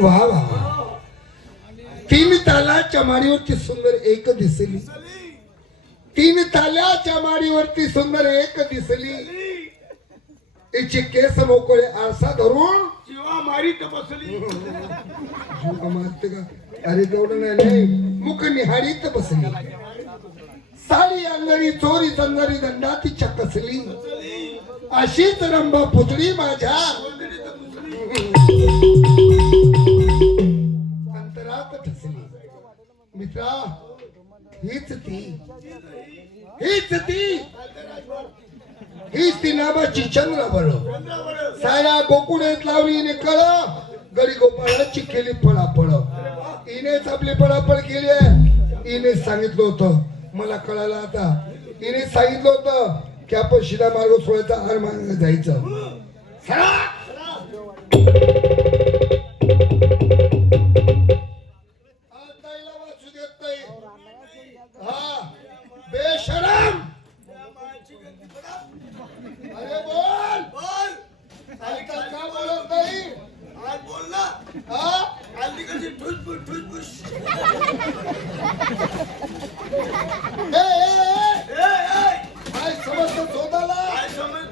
वा वा तीन तालाच्या माडीवरती सुंदर एक दिसली. तीन ताल्याच्या माडीवरती सुंदर एक दिसली. तिचे केस मोकळे आरसा धरून जीवा मारी बसली मारते का? अरे तेवढं नाही मुख निहाळीत बसली. साडी अंगणी चोरी चंदरी दंडा तिच्या कसली अशीच रंभा पुतळी. माझ्या अंतरात ठसली मित्रा हीच ती। हीच ती। हीच ती नामाची चंद्र बळ साया गोकुळेत लावली ने कळ गडी गोपाळाची केली पळापळ। इनेच आपली पळापळ केली आहे। इने सांगितलं होतं मला कळालं आता। हिने सांगितलं होतं की आपण शिदा मार्ग सोडायचा हार मार्ग जायचं। काय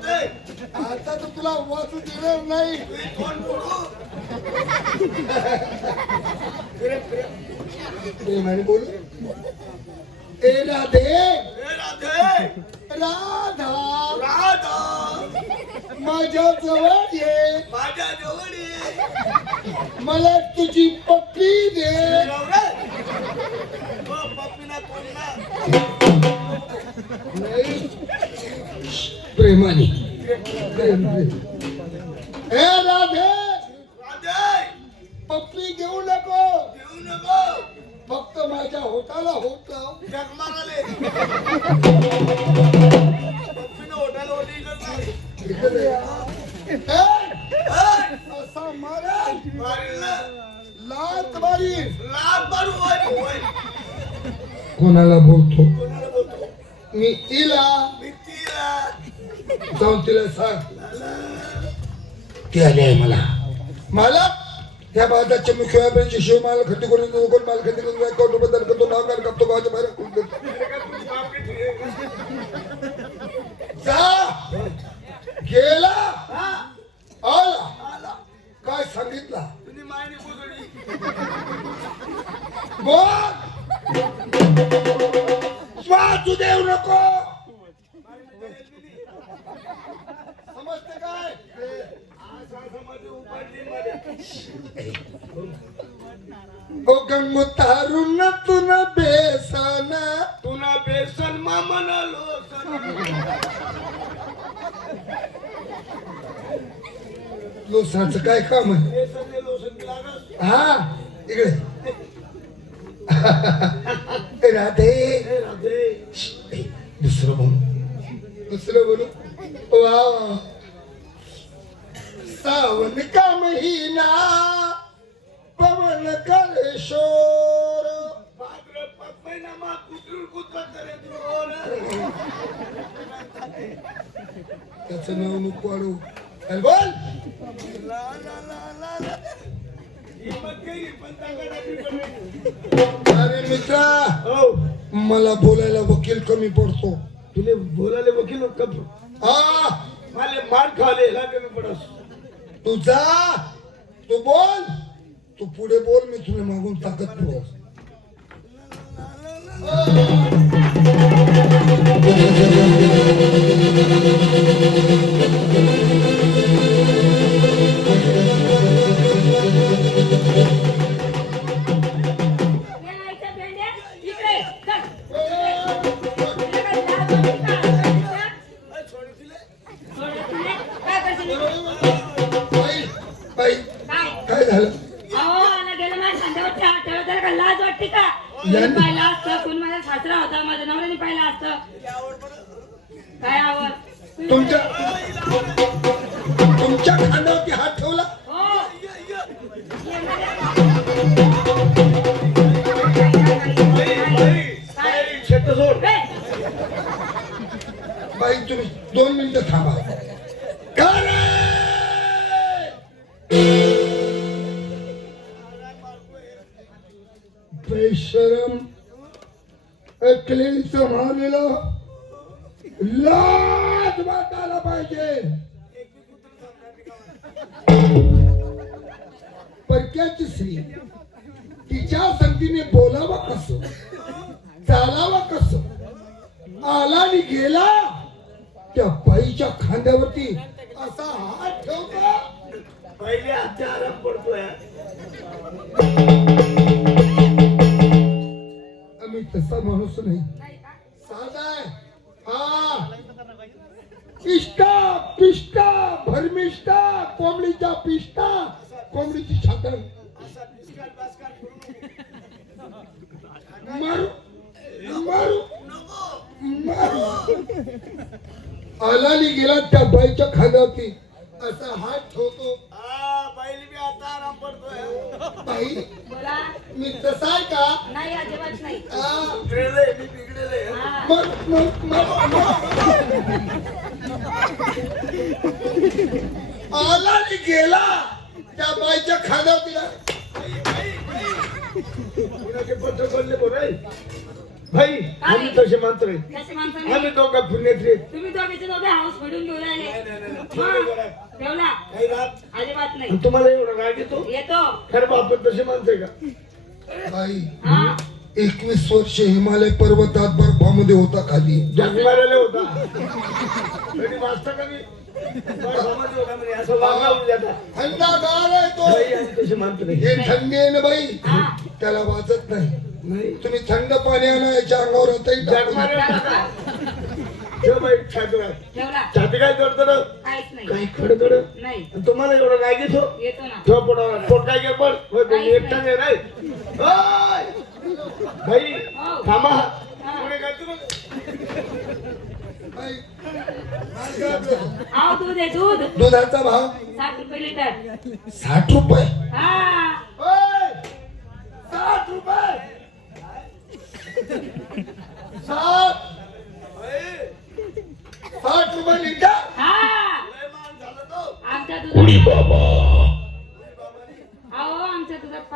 काय आता तर तुला वाचू देणार नाही तुम्ही कोण बोलू प्रेमाने ए राधे राधे राधा राधा माझ्या जवळ ये माझ्या जवळ ये मला तुझी पप्पी दे नवरा ओ पप्पीना कोण ना नाही प्रेमाने. प्रेम, ए राधे. राधे पप्पी घेऊ नको. घेऊ नको फक्त माझ्या होटाला होत लाव कोणाला बोलतो? मी तिला. जाऊन तिला सांग. ती आली आहे मला. मला त्या बाजाच्या मुख्य व्यापाऱ्याची शिव माल खरेदी करून कोण माल खरेदी करून अकाउंटबद्दल करतो नाव काढ कापतो गावाच्या बाहेर देतो. जा. गेला. आला. काय सांगितलं? बोल. देऊ नको समजते काय? गंगो तारुण तुन बेसन। तुला बेसन मा म्हणालो लोसाचं काय काम आहे? हा इकडे. राधे दुसरं बोलू दुसरं बोलू वा. सावन का महिना पवन करे शोर त्याचं नाव नको बोल अरे मित्रा हो. मला बोलायला वकील कमी पडतो. तुले बोलाले वकील हा माले मार खाले कमी पडस तू जा तू बोल. तू पुढे बोल मी तुला मागून ताकद पुरव ठेवा. त्याला काय लाज वाटते का मी पाहिलं असतं कोण माझा सासरा होता माझ्या नवऱ्याने पाहिलं असतं काय आवड तुमच्या तुमच्या खांद्यावरती हात ठेवला हो बाई तुम्ही दोन मिनिटं थांबा अकलेलीचं मारलेलं लाज वाटायला पाहिजे. परक्याची स्त्री तिच्या संगतीने बोलावं कसं? चालावं कसं? आला आणि गेला त्या बाईच्या खांद्यावरती असा हात ठेवतो. पहिले हातच्या पडतोय. आम्ही तसा माणूस नाही? साधा हा. इष्टा पिष्टा भरमिष्टा कोंबडीचा पिष्टा कोंबडीची नको. मारू मारू मारू. आलानी गेला त्या बाईच्या खांद्यावरती. असा हात ठेवतो. मी बाई मी तसा आहे का? नाही अजिबात नाही. आ, बिघडले मी बिघडले हा. मग मग मग आला आणि गेला. त्या बाईच्या खांद्यावरती कुणाचे पत्र बोलले बोलाय? भाई आम्ही तसे मात्र आहे. कसे माणसं आम्ही नाही दोघं पुण्यातले. तुम्ही दोघेचे दोघे हाऊस फोडून घेऊन नाही, राहिले नाही, नाही. हा. ठेवले बरं. ठेवला काही रात अजिबात नाही. तुम्हाला एवढा राग येतो? येतो. खरं बापत तसे माणसं आहे का? बाई एकवीस वर्ष हिमालय पर्वतात बर्फामध्ये होता खाली. जग मारायला होता. कधी वाचता कधी बर्फामध्ये होता म्हणे, असं वागला उद्याचा. थंडागार आहे तो. बाई, आम्ही तसे मानतो नाही. हे थंडी आहे ना बाई. हा. त्याला वाजत नाही. नाही. तुम्ही थंड पाणी आणा याच्या अंगावर टाकून. होता. ठेव बाई ठेवला. छाती काय जोडतं काहीच नाही. काही खडखड? नाही. तुम्हाला एवढं राग येतो येतो ना. ठेव पोटावर. पोट काय गेलं पण होय, एकटा नाही! भाई. थांबा. पुढे आपलं? आव दूध आहे दूध दुधाचा भाव साठ रुपये लिटर साठ रुपये हा ओय! साठ रुपये साठ भाई, साठ रुपये लिटर हा तो. आमच्या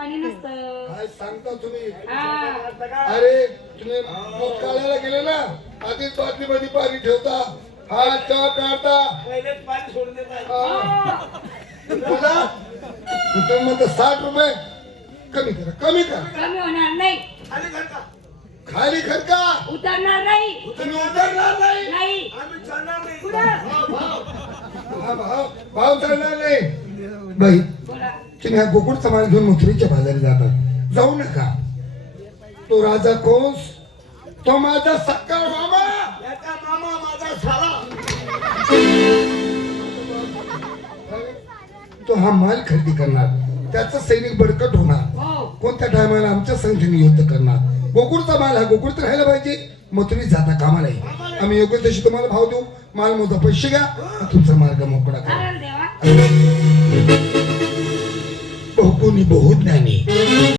पाणी नसतं. काय सांगता तुम्ही? हा? अरे तुम्ही दूध काढायला गेले ना? आधीच बाटलीमध्ये पाणी ठेवता. हा चहा काढता पहिलेच पाणी सोडून देत आहे. हा. बोला. तुम्ही म्हणता साठ रुपये. कमी करा कमी करा. कमी होणार नाही. खाली घर का? खाली खरका उतरणार नाही. तुम्ही उतरणार नाही. नाही. आम्ही चालणार नाही. पुढं हा, भाव. भाव चालणार नाही. बाई बोला. तुम्ही हा गोकुळ समाज घेऊन मथुरीच्या बाजारी जातात. जाऊ नका. तो राजा कोस तो माझा सक्कार मामा. याचा मामा माझा साला. तो हा माल खरेदी करणार. त्याचा सैनिक बडकट होणार. हो. कोणत्या टायमाला आमच्या संख्येने युद्ध करणार? गोकुळचा माल हा गोकुळत राहायला पाहिजे. मथुरीत जाता कामा नाही आम्ही योग्य तशी तुम्हाला भाव देऊ. माल मोजा पैसे घ्या. आणि तुमचा मार्ग मोकळा करा. hapo ni Burudani.